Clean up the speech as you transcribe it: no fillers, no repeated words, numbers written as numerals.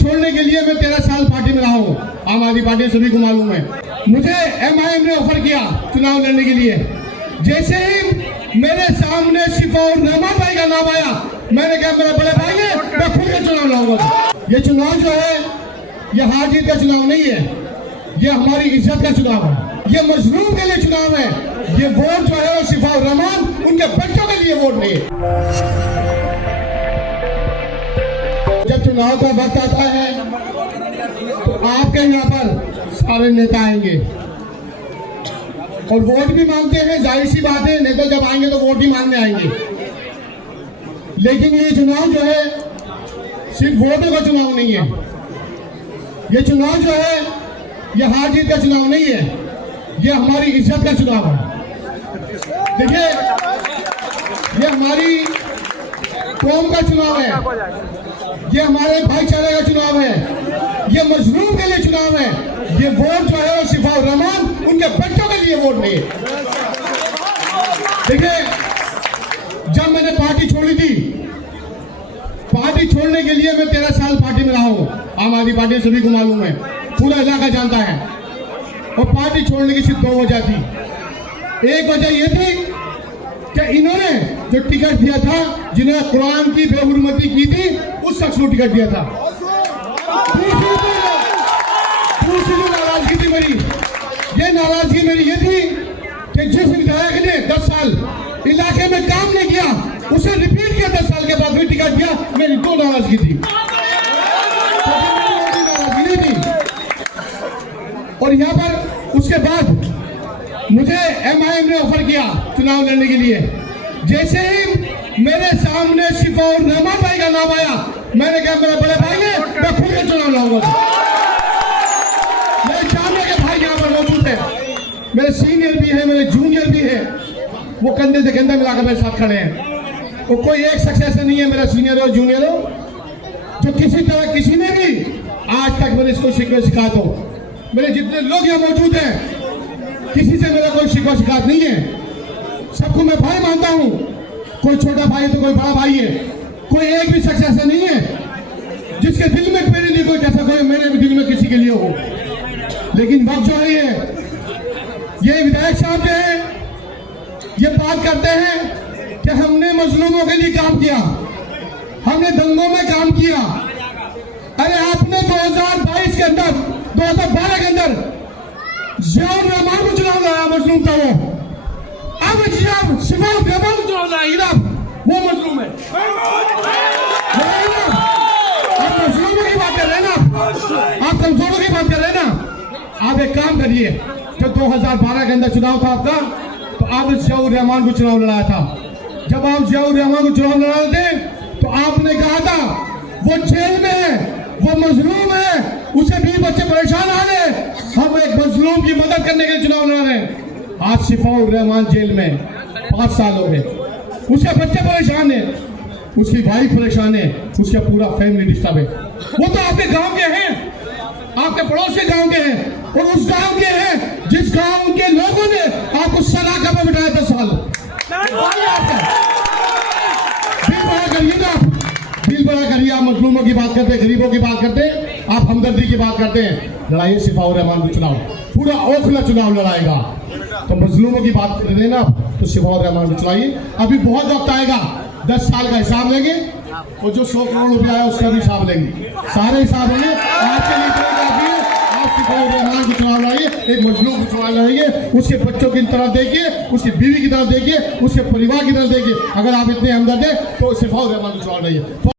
छोड़ने के लिए मैं 13 साल पार्टी में रहा हूँ, आम आदमी पार्टी सभी को मालूम है। मुझे MIM ने ऑफर किया चुनाव लड़ने के लिए। जैसे ही मेरे सामने शिफाउर रहमान भाई का नाम आया, मैंने कहा मेरे बड़े भाई है, मैं खुद का चुनाव लड़ूंगा। ये चुनाव जो है ये हार जीत का चुनाव नहीं है, ये हमारी इज्जत का चुनाव है, ये मजलूम के लिए चुनाव है। ये वोट जो है वो शिफाउर रहमान उनके बच्चों के लिए वोट नहीं है। जब चुनाव का वक्त आता है तो आपके यहाँ पर सारे नेता आएंगे और वोट भी मांगते हैं, जाहिर सी बात है, नेता जब आएंगे तो वोट ही मांगने आएंगे। लेकिन ये चुनाव जो है सिर्फ वोटों का चुनाव नहीं है, ये चुनाव जो है ये हार जीत का चुनाव नहीं है, ये हमारी इज्जत का चुनाव है। देखिए, ये हमारी कौम का चुनाव है, ये हमारे भाईचारे का चुनाव है, ये मजलूम के लिए चुनाव है। ये वोट जो है वो शिफाउर रहमान उनके बच्चों के लिए वोट नहीं है। देखिए, जब मैंने पार्टी छोड़ी थी, पार्टी छोड़ने के लिए मैं 13 साल पार्टी में रहा हूँ, आम आदमी पार्टी सभी को मालूम है, पूरा इलाका जानता है। और पार्टी छोड़ने की सिर्फ 2 वजह थी। एक वजह यह थी कि इन्होंने जो टिकट दिया था, जिन्हें कुरान की बेहुरमती की थी, उस शख्स को टिकट दिया था। दूसरी जो नाराजगी थी मेरी, ये नाराजगी मेरी ये थी कि जिस विधायक ने 10 साल इलाके में काम नहीं किया, उसे रिपीट किया 10 साल के बाद भी टिकट दिया, मेरी 2 नाराजगी थी। नाराजगी नहीं थी। और यहाँ पर उसके बाद मुझे MIM ने ऑफर किया चुनाव लड़ने के लिए। जैसे ही मेरे सामने शिफाउर रहमान भाई का नाम आया, मैंने कहा मेरे बड़े भाई है, मैं खुद का चुनाव लड़ूंगा। मेरे सामने के भाई यहाँ पर मौजूद है, मेरे सीनियर भी है, मेरे जूनियर भी है, वो कंधे से कंधा मिलाकर मेरे साथ खड़े हैं। वो कोई एक शख्स ऐसा नहीं है, मेरा सीनियर हो जूनियर हो, जो किसी तरह किसी ने भी आज तक मेरे इसको शिकायत हो। मेरे जितने लोग यहाँ मौजूद हैं, किसी से मेरा कोई शिकायत नहीं है, सबको मैं भाई मानता हूँ। कोई छोटा भाई है तो कोई बड़ा भाई है, कोई एक भी शख्स ऐसा नहीं है जिसके दिल में मेरे लिए कोई जैसा कोई मेरे दिल में किसी के लिए हो। लेकिन वक्त जो है ये विधायक साहब जो है ये बात करते हैं कि हमने मजलूमों के लिए काम किया, हमने दंगों में काम किया। अरे आपने 2022 के अंदर, 2012 के अंदर जियाउर रहमान को चुनाव लड़ा, मजलूम था वो। अब शिफाउर रहमान को चुनाव लड़ाएंगे, वो मजलूम है। आप मजलूमों की बात कर रहे हैं ना, आप कमजोरों की बात कर रहे हैं ना। आप एक काम करिए, जब 2012 के अंदर चुनाव था आपका, तो आपने जियाउर रहमान को चुनाव लड़ाया था। जब आप जियाउर रहमान को चुनाव लड़ा रहे थे तो आपने कहा था वो जेल में है, वो मजलूम है, उसे भी बच्चे परेशान आ गए, हम एक मजलूम की मदद करने के लिए चुनाव लड़ा रहे हैं। आज शिफाउर रहमान जेल में 5 साल हो गए, उसके बच्चे परेशान है, उसकी वाइफ परेशान है, उसका पूरा फैमिली डिस्टर्ब है। वो तो आपके गांव के हैं, आपके पड़ोस के गांव के हैं, और उस गांव के हैं जिस गांव के लोगों ने आपको सलाखा में बिठाया 10 साल। दिल बड़ा करिए ना, दिल बड़ा करिए। आप मजलूमों की बात करते हैं, गरीबों की बात करते हैं, आप हमदर्दी की बात करते हैं। लड़ाइए शिफाउर रहमान को चुनाव, पूरा ओखला चुनाव लड़ाएगा। तो मजलूमों की बात कर रहे हैं ना, तो शिफाउर रहमान को चुनाइए। अभी बहुत वक्त आएगा, 10 साल का हिसाब लेंगे, और जो 100 करोड़ रुपया आया उसका भी हिसाब लेंगे, सारे हिसाब लेंगे। आपके लिए आप शिफाउर रहमान को चुनाव लड़ाइए, एक मजलूम को चुनाव लड़ाइए, उसके बच्चों की तरह देखिए, उसकी बीवी की तरह देखिए, उसके परिवार की तरह देखिए। अगर आप इतने हमदर्द हैं तो शिफाउर रहमान को चुनाव लड़ाइए।